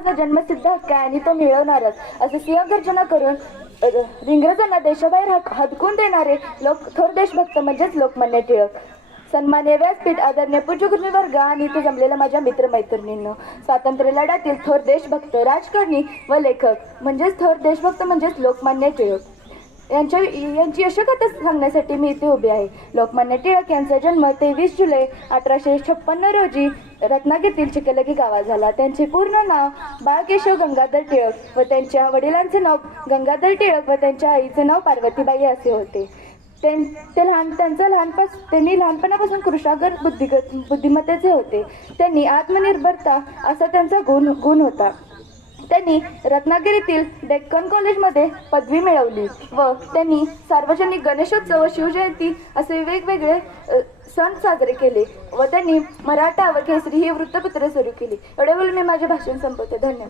माझा जन्मसिद्ध हक्क आहे आणि तो मिळवणारच असे सिंहगर्जना करून इंग्रजांना देशाबाहेर हदकून देणारे थोर देशभक्त म्हणजेच लोकमान्य टिळक. सन्मान्य व्यासपीठ, आदरणीय पूज्य गुरुवर्ग आणि इथे जमलेल्या माझ्या मित्रमैत्रिणींनो, स्वातंत्र्य लढ्यातील थोर देशभक्त, राजकारणी व लेखक म्हणजेच थोर देशभक्त म्हणजेच लोकमान्य टिळक यांची यशोगाथा सांगण्यासाठी मी इथे उभी आहे. लोकमान्य टिळक यांचा जन्म 23 जुलै 1856 रोजी रत्नागिरीतील चिखलगी गावात झाला. त्यांचे पूर्ण नाव बाळकेशव गंगाधर टिळक व त्यांच्या वडिलांचे नाव गंगाधर टिळक व त्यांच्या आईचे नाव पार्वतीबाई असे होते. त्यांनी लहानपणापासून कुशाग्र बुद्धिमत्तेचे होते. त्यांनी आत्मनिर्भरता असा त्यांचा गुण होता. त्यांनी रत्नागिरीतील डेक्कन कॉलेजमध्ये पदवी मिळवली व त्यांनी सार्वजनिक गणेशोत्सव व शिवजयंती असे वेगवेगळे सण साजरे केले व त्यांनी मराठा व केसरी ही वृत्तपत्रे सुरू केली. एवढे बोलून मी माझे भाषण संपवते. धन्यवाद.